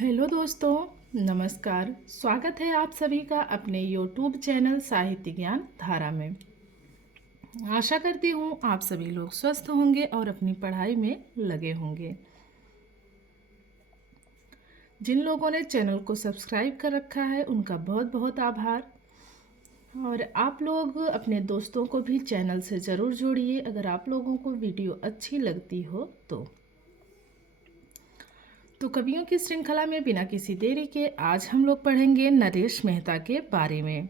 Hello दोस्तों, नमस्कार। स्वागत है आप सभी का अपने यूट्यूब चैनल साहित्य ज्ञान धारा में। आशा करती हूँ आप सभी लोग स्वस्थ होंगे और अपनी पढ़ाई में लगे होंगे। जिन लोगों ने चैनल को सब्सक्राइब कर रखा है उनका बहुत बहुत आभार। और आप लोग अपने दोस्तों को भी चैनल से ज़रूर जोड़िए अगर आप लोगों को वीडियो अच्छी लगती हो तो कवियों की श्रृंखला में बिना किसी देरी के आज हम लोग पढ़ेंगे नरेश मेहता के बारे में।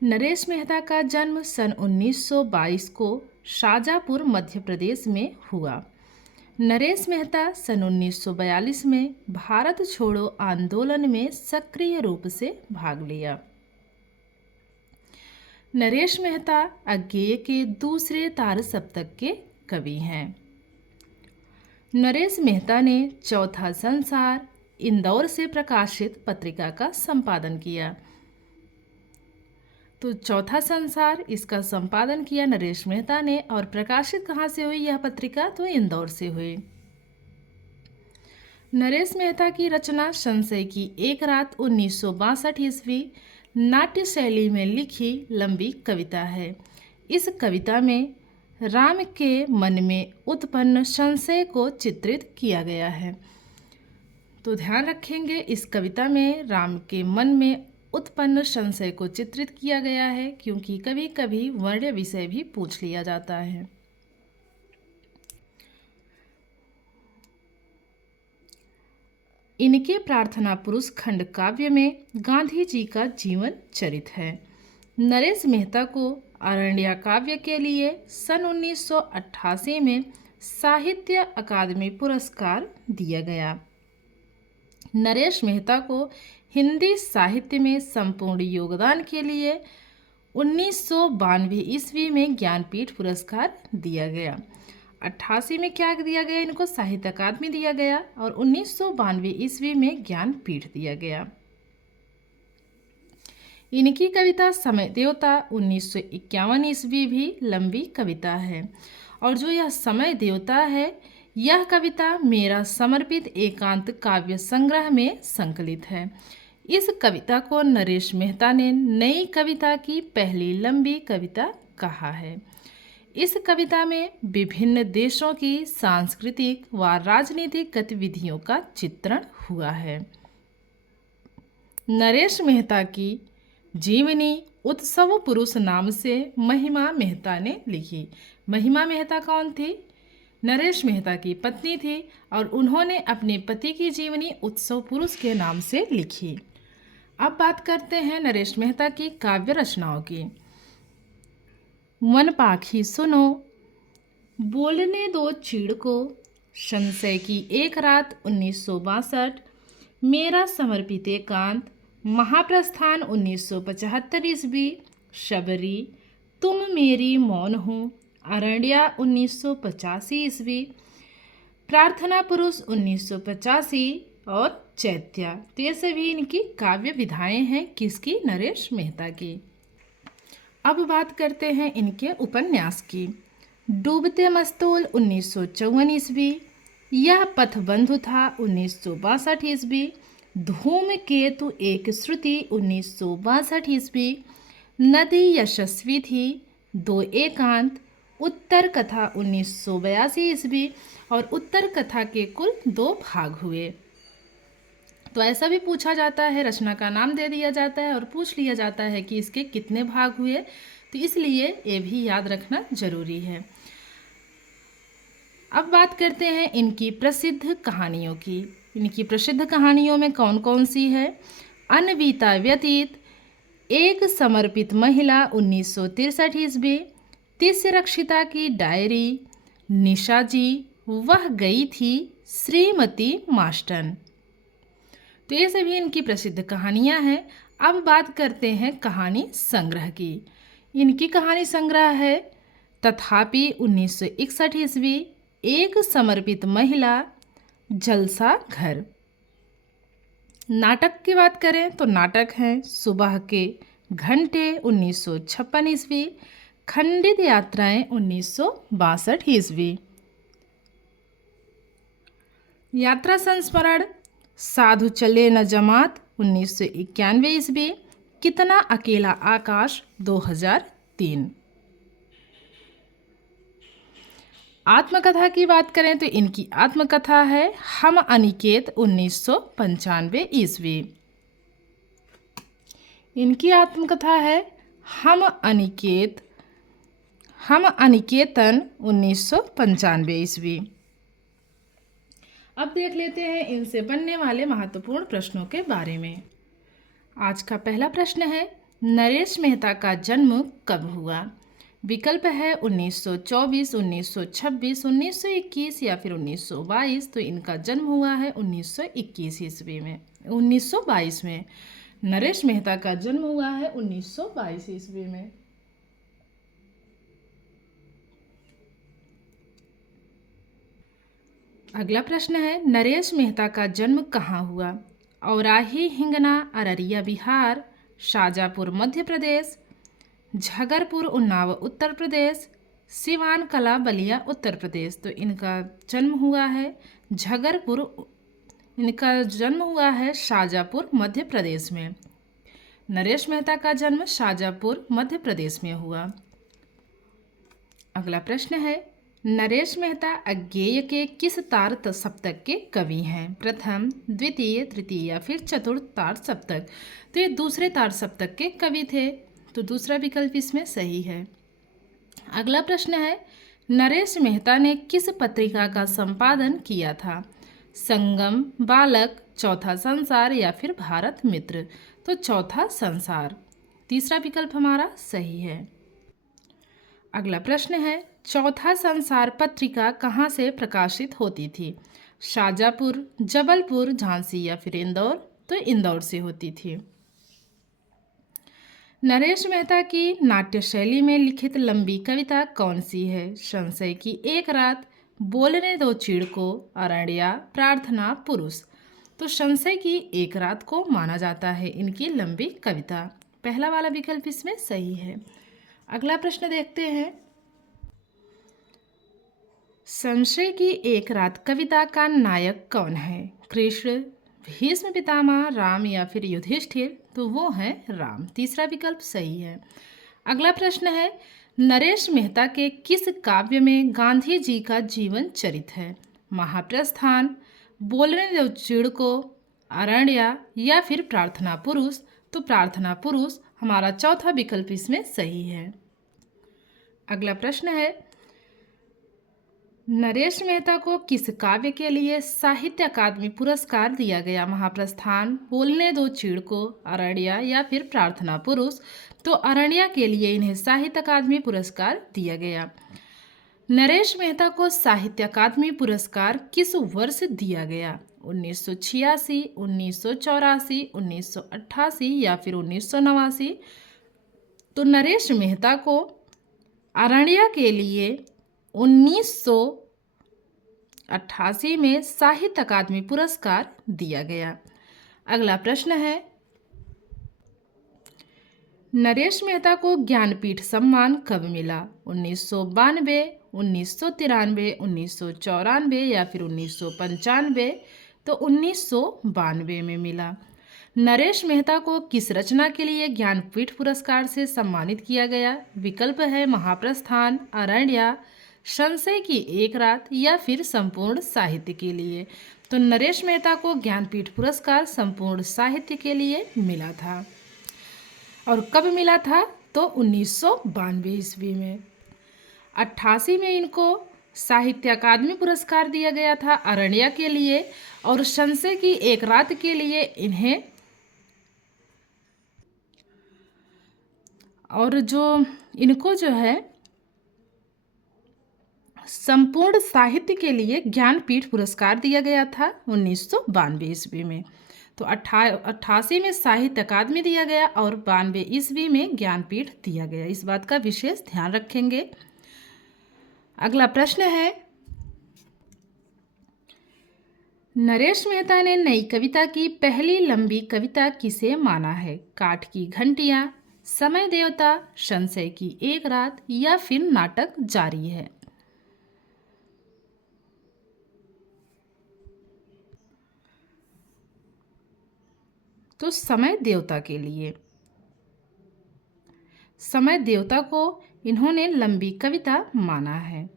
नरेश मेहता का जन्म सन 1922 को शाजापुर मध्य प्रदेश में हुआ। नरेश मेहता सन 1942 में भारत छोड़ो आंदोलन में सक्रिय रूप से भाग लिया। नरेश मेहता अज्ञेय के दूसरे तार सप्तक के कवि हैं। नरेश मेहता ने चौथा संसार इंदौर से प्रकाशित पत्रिका का संपादन किया। तो चौथा संसार इसका संपादन किया नरेश मेहता ने। और प्रकाशित कहाँ से हुई यह पत्रिका? तो इंदौर से हुई। नरेश मेहता की रचना संशय की एक रात 1962 ईस्वी नाट्य शैली में लिखी लंबी कविता है। इस कविता में राम के मन में उत्पन्न संशय को चित्रित किया गया है। तो ध्यान रखेंगे, इस कविता में राम के मन में उत्पन्न संशय को चित्रित किया गया है, क्योंकि कभी कभी वर्ण विषय भी पूछ लिया जाता है। इनके प्रार्थना पुरुष खंड काव्य में गांधी जी का जीवन चरित है। नरेश मेहता को अरण्या काव्य के लिए सन 1988 में साहित्य अकादमी पुरस्कार दिया गया। नरेश मेहता को हिंदी साहित्य में संपूर्ण योगदान के लिए 1992 ईस्वी में ज्ञानपीठ पुरस्कार दिया गया। 88 में क्या दिया गया? इनको साहित्य अकादमी दिया गया और 1992 ईस्वी में ज्ञानपीठ दिया गया। इनकी कविता समय देवता 1951 ईस्वी भी लंबी कविता है। और जो यह समय देवता है, यह कविता मेरा समर्पित एकांत काव्य संग्रह में संकलित है। इस कविता को नरेश मेहता ने नई कविता की पहली लंबी कविता कहा है। इस कविता में विभिन्न देशों की सांस्कृतिक व राजनीतिक गतिविधियों का चित्रण हुआ है। नरेश मेहता की जीवनी उत्सव पुरुष नाम से महिमा मेहता ने लिखी। महिमा मेहता कौन थी? नरेश मेहता की पत्नी थी और उन्होंने अपने पति की जीवनी उत्सव पुरुष के नाम से लिखी। अब बात करते हैं नरेश मेहता की काव्य रचनाओं की। मन पाखी सुनो, बोलने दो चीड़ को, संशय की एक रात 1962, मेरा समर्पित एकांत, महाप्रस्थान 1975 ईस्वी, शबरी, तुम मेरी मौन हो, अरण्या 1985 ईस्वी, प्रार्थना पुरुष 1985 और चैत्या। तो ये सभी इनकी काव्य विधाएं हैं। किसकी? नरेश मेहता की। अब बात करते हैं इनके उपन्यास की। डूबते मस्तूल 1954 ईस्वी, यह पथबंधु था 1962 ईस्वी, धूमकेतु एक श्रुति 1962 ईस्वी, नदी यशस्वी थी, दो एकांत, उत्तर कथा 1982 ईस्वी और उत्तर कथा के कुल 2 भाग हुए। तो ऐसा भी पूछा जाता है, रचना का नाम दे दिया जाता है और पूछ लिया जाता है कि इसके कितने भाग हुए। तो इसलिए ये भी याद रखना जरूरी है। अब बात करते हैं इनकी प्रसिद्ध कहानियों की। इनकी प्रसिद्ध कहानियों में कौन कौन सी है? अनवीता व्यतीत, एक समर्पित महिला 1963 ईस्वी, तिस्रक्षिता की डायरी, निशा जी, वह गई थी, श्रीमती मास्टन। तो ये सभी इनकी प्रसिद्ध कहानियां हैं। अब बात करते हैं कहानी संग्रह की। इनकी कहानी संग्रह है तथापि 1961 ईस्वी, एक समर्पित महिला, जलसा घर। नाटक की बात करें तो नाटक हैं सुबह के घंटे 1956 ईस्वी, खंडित यात्राएं 1962 ईस्वी। यात्रा संस्मरण, साधु चले न जमात 1991 ईस्वी, कितना अकेला आकाश 2003। आत्मकथा की बात करें तो इनकी आत्मकथा है हम अनिकेत 1995 ईस्वी। इनकी आत्मकथा है हम अनिकेतन 1995 ईस्वी। अब देख लेते हैं इनसे बनने वाले महत्वपूर्ण प्रश्नों के बारे में। आज का पहला प्रश्न है, नरेश मेहता का जन्म कब हुआ? विकल्प है 1924, 1926, 1921 या फिर 1922। तो इनका जन्म हुआ है 1921 ईस्वी में, 1922 में। नरेश मेहता का जन्म हुआ है 1922 ईस्वी में। अगला प्रश्न है, नरेश मेहता का जन्म कहाँ हुआ? औराही हिंगना अररिया बिहार, शाजापुर मध्य प्रदेश, झगरपुर उन्नाव उत्तर प्रदेश, सिवान कला बलिया उत्तर प्रदेश। तो इनका जन्म हुआ है शाजापुर मध्य प्रदेश में। नरेश मेहता का जन्म शाजापुर मध्य प्रदेश में हुआ। अगला प्रश्न है, नरेश मेहता अज्ञेय के किस तार सप्तक के कवि हैं? प्रथम, द्वितीय, तृतीय या फिर चतुर्थ तार सप्तक। तो ये दूसरे तार सप्तक के कवि थे, तो दूसरा विकल्प इसमें सही है। अगला प्रश्न है, नरेश मेहता ने किस पत्रिका का संपादन किया था? संगम, बालक, चौथा संसार या फिर भारत मित्र। तो चौथा संसार, तीसरा विकल्प हमारा सही है। अगला प्रश्न है, चौथा संसार पत्रिका कहाँ से प्रकाशित होती थी? शाजापुर, जबलपुर, झांसी या फिर इंदौर। तो इंदौर से होती थी। नरेश मेहता की नाट्य शैली में लिखित लंबी कविता कौन सी है? संशय की एक रात, बोलने दो चिड़ को, अरण्या, प्रार्थना, पुरुष। तो संशय की एक रात को माना जाता है इनकी लंबी कविता। पहला वाला विकल्प इसमें सही है। अगला प्रश्न देखते हैं, संशय की एक रात कविता का नायक कौन है? कृष्ण, भीष्म पितामह, राम या फिर युधिष्ठिर। तो वो है राम, तीसरा विकल्प सही है। अगला प्रश्न है, नरेश मेहता के किस काव्य में गांधी जी का जीवन चरित है? महाप्रस्थान, बोलने दो चिड़ को, अरण्या या फिर प्रार्थना पुरुष। तो प्रार्थना पुरुष हमारा चौथा विकल्प इसमें सही है। अगला प्रश्न है, नरेश मेहता को किस काव्य के लिए साहित्य अकादमी पुरस्कार दिया गया? महाप्रस्थान, बोलने दो चिड़ को, अरण्या या फिर प्रार्थना पुरुष। तो अरण्या के लिए इन्हें साहित्य अकादमी पुरस्कार दिया गया। नरेश मेहता को साहित्य अकादमी पुरस्कार किस वर्ष दिया गया? 1986, 1984, 1988 या फिर 1989। तो नरेश मेहता को अरण्या के लिए 1988 में साहित्य अकादमी पुरस्कार दिया गया। अगला प्रश्न है, नरेश मेहता को ज्ञानपीठ सम्मान कब मिला? 1992, 1993, 1994 या फिर 1995। तो 1992 में मिला। नरेश मेहता को किस रचना के लिए ज्ञानपीठ पुरस्कार से सम्मानित किया गया? विकल्प है महाप्रस्थान, अरण्या, संशय की एक रात या फिर संपूर्ण साहित्य के लिए। तो नरेश मेहता को ज्ञानपीठ पुरस्कार संपूर्ण साहित्य के लिए मिला था। और कब मिला था? तो 1992 ईस्वी में। 88 में इनको साहित्य अकादमी पुरस्कार दिया गया था अरण्या के लिए, और संशय की एक रात के लिए इन्हें, और इनको जो है संपूर्ण साहित्य के लिए ज्ञानपीठ पुरस्कार दिया गया था 1992 ईस्वी में। तो 88 में साहित्य अकादमी दिया गया और 92 ईस्वी में ज्ञानपीठ दिया गया। इस बात का विशेष ध्यान रखेंगे। अगला प्रश्न है, नरेश मेहता ने नई कविता की पहली लंबी कविता किसे माना है? काठ की घंटियां, समय देवता, संशय की एक रात या फिर नाटक जारी है। तो समय देवता के लिए। समय देवता को इन्होंने लंबी कविता माना है।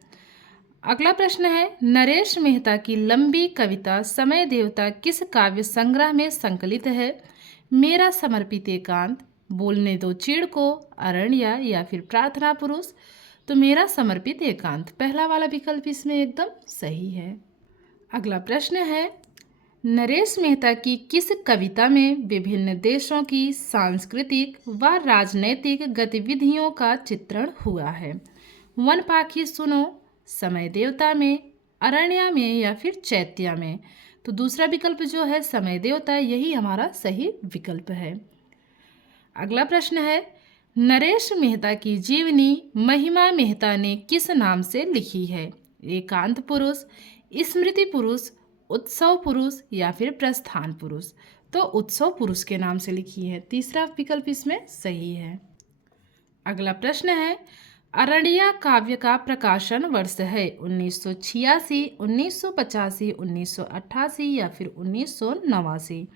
अगला प्रश्न है, नरेश मेहता की लंबी कविता समय देवता किस काव्य संग्रह में संकलित है? मेरा समर्पित एकांत, बोलने दो चीड़ को, अरण्या या फिर प्रार्थना पुरुष। तो मेरा समर्पित एकांत पहला वाला विकल्प इसमें एकदम सही है। अगला प्रश्न है, नरेश मेहता की किस कविता में विभिन्न देशों की सांस्कृतिक व राजनैतिक गतिविधियों का चित्रण हुआ है? वन पाखी सुनो, समय देवता में, अरण्या में या फिर चैत्या में। तो दूसरा विकल्प जो है समय देवता, यही हमारा सही विकल्प है। अगला प्रश्न है, नरेश मेहता की जीवनी महिमा मेहता ने किस नाम से लिखी है? एकांत पुरुष, स्मृति पुरुष, उत्सव पुरुष या फिर प्रस्थान पुरुष। तो उत्सव पुरुष के नाम से लिखी है, तीसरा विकल्प इसमें सही है। अगला प्रश्न है, अरण्या काव्य का प्रकाशन वर्ष है 1986, 1985, 1988 या फिर 1989।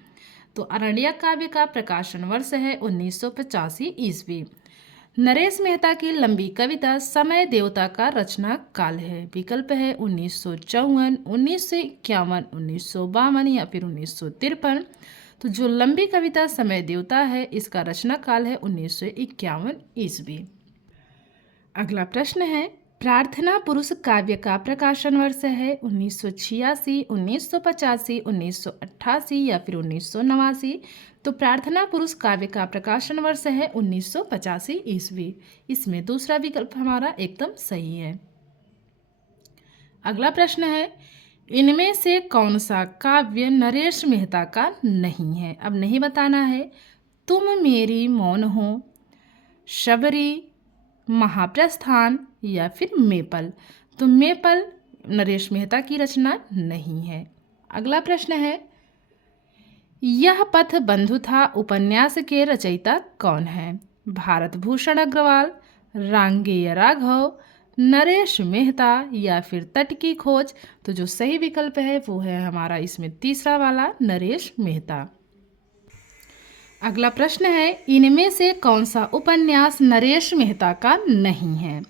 तो अरण्या काव्य का प्रकाशन वर्ष है 1985 ईस्वी। नरेश मेहता की लंबी कविता समय देवता का रचना काल है। विकल्प है 1954, 1951, 1952 या फिर 1953। तो जो लंबी कविता समय देवता है इसका रचना काल है 1951 ईस्वी। अगला प्रश्न है, प्रार्थना पुरुष काव्य का प्रकाशन वर्ष है 1986, 1985, 1988 या फिर 1989। तो प्रार्थना पुरुष काव्य का प्रकाशन वर्ष है 1985 ईस्वी। इसमें दूसरा विकल्प हमारा एकदम सही है। अगला प्रश्न है, इनमें से कौन सा काव्य नरेश मेहता का नहीं है? अब नहीं बताना है। तुम मेरी मौन हो, शबरी, महाप्रस्थान या फिर मेपल। तो मेपल नरेश मेहता की रचना नहीं है। अगला प्रश्न है, यह पथ बंधु था उपन्यास के रचयिता कौन है? भारत भूषण अग्रवाल, रांगेय राघव, नरेश मेहता या फिर तट की खोज। तो जो सही विकल्प है वो है हमारा इसमें तीसरा वाला, नरेश मेहता। अगला प्रश्न है, इनमें से कौन सा उपन्यास नरेश मेहता का नहीं है?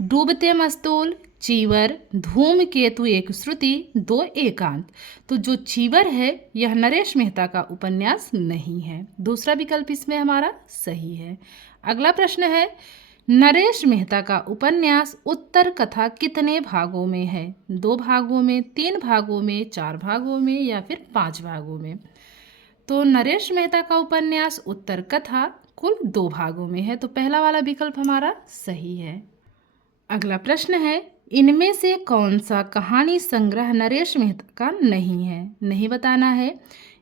डूबते मस्तूल, चीवर, धूमकेतु एक श्रुति, दो एकांत। तो जो चीवर है यह नरेश मेहता का उपन्यास नहीं है, दूसरा विकल्प इसमें हमारा सही है। अगला प्रश्न है, नरेश मेहता का उपन्यास उत्तर कथा कितने भागों में है? 2 भागों में, 3 भागों में, 4 भागों में या फिर 5 भागों में। तो नरेश मेहता का उपन्यास उत्तर कथा कुल 2 भागों में है, तो पहला वाला विकल्प हमारा सही है। अगला प्रश्न है, इनमें से कौन सा कहानी संग्रह नरेश मेहता का नहीं है? नहीं बताना है।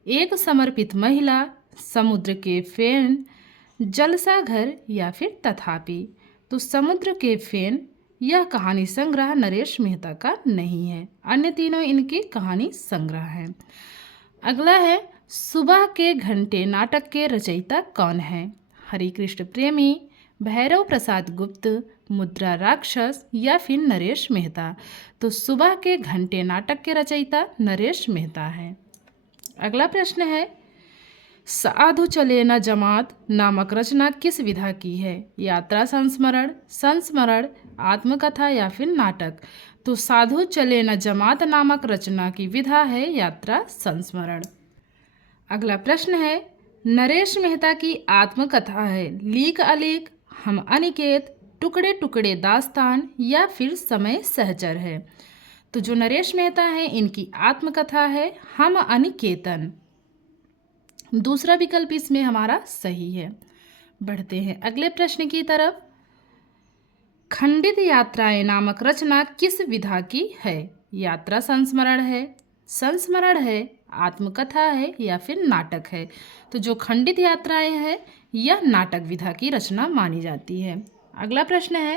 एक समर्पित महिला, समुद्र के फेन, जलसा घर या फिर तथापि। तो समुद्र के फेन यह कहानी संग्रह नरेश मेहता का नहीं है, अन्य तीनों इनकी कहानी संग्रह हैं। अगला है, सुबह के घंटे नाटक के रचयिता कौन है? हरिकृष्ण प्रेमी, भैरव प्रसाद गुप्त, मुद्रा राक्षस या फिर नरेश मेहता। तो सुबह के घंटे नाटक के रचयिता नरेश मेहता है। अगला प्रश्न है, साधु चले न जमात नामक रचना किस विधा की है? यात्रा संस्मरण, संस्मरण, आत्मकथा या फिर नाटक। तो साधु चले न जमात नामक रचना की विधा है यात्रा संस्मरण। अगला प्रश्न है, नरेश मेहता की आत्मकथा है लीक अलीक, हम अनिकेत, टुकड़े टुकड़े दास्तान या फिर समय सहचर है। तो जो नरेश मेहता है इनकी आत्मकथा है हम अनिकेतन, दूसरा विकल्प इसमें हमारा सही है। बढ़ते हैं अगले प्रश्न की तरफ। खंडित यात्राएं नामक रचना किस विधा की है? यात्रा संस्मरण है, संस्मरण है, आत्मकथा है या फिर नाटक है। तो जो खंडित यात्राएं है यह नाटक विधा की रचना मानी जाती है। अगला प्रश्न है,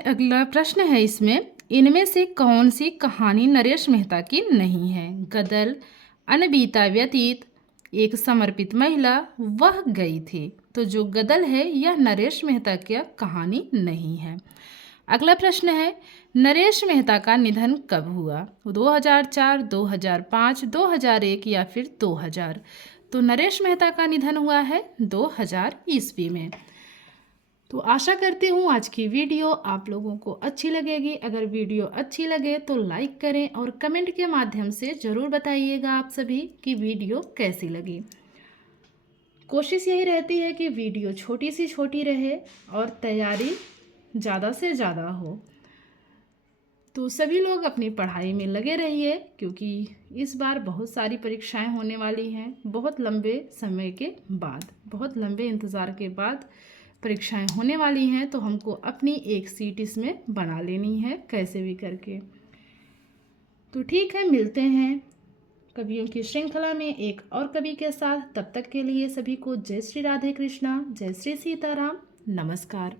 अगला प्रश्न है इसमें, इनमें से कौन सी कहानी नरेश मेहता की नहीं है? गदल, अनबीता व्यतीत, एक समर्पित महिला, वह गई थी। तो जो गदल है यह नरेश मेहता की कहानी नहीं है। अगला प्रश्न है, नरेश मेहता का निधन कब हुआ? 2004, 2005, 2001 या फिर 2000? तो नरेश मेहता का निधन हुआ है 2000 ईस्वी में। तो आशा करती हूँ आज की वीडियो आप लोगों को अच्छी लगेगी। अगर वीडियो अच्छी लगे तो लाइक करें और कमेंट के माध्यम से ज़रूर बताइएगा आप सभी कि वीडियो कैसी लगी। कोशिश यही रहती है कि वीडियो छोटी सी छोटी रहे और तैयारी ज़्यादा से ज़्यादा हो। तो सभी लोग अपनी पढ़ाई में लगे रहिए, क्योंकि इस बार बहुत सारी परीक्षाएं होने वाली हैं। बहुत लंबे समय के बाद, बहुत लंबे इंतज़ार के बाद परीक्षाएं होने वाली हैं, तो हमको अपनी एक सीट इसमें बना लेनी है कैसे भी करके। तो ठीक है, मिलते हैं कवियों की श्रृंखला में एक और कवि के साथ। तब तक के लिए सभी को जय श्री राधे कृष्णा, जय श्री सीताराम, नमस्कार।